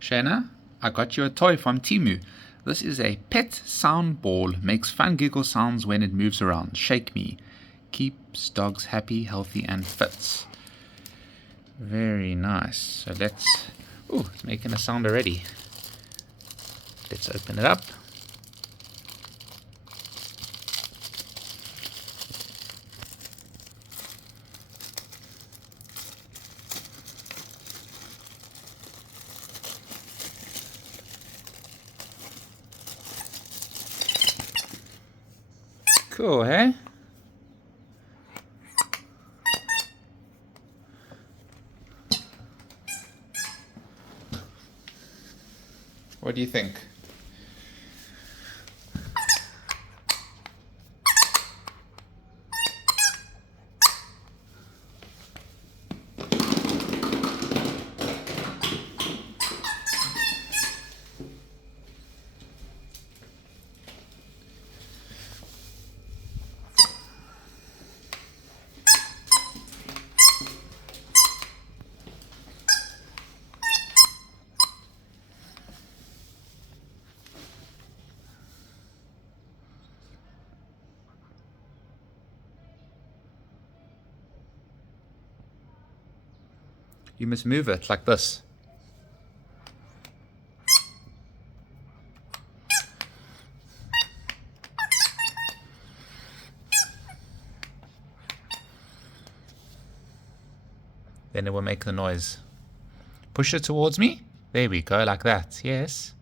Shayna, I got you a toy from Timu. This is a pet sound ball. Makes fun giggle sounds when it moves around. Shake me. Keeps dogs happy, healthy, and fit. Very nice. So let's... Ooh, it's making a sound already. Let's open it up. Cool, hey? What do you think? You must move it like this. Then it will make the noise. Push it towards me. There we go, like that. Yes.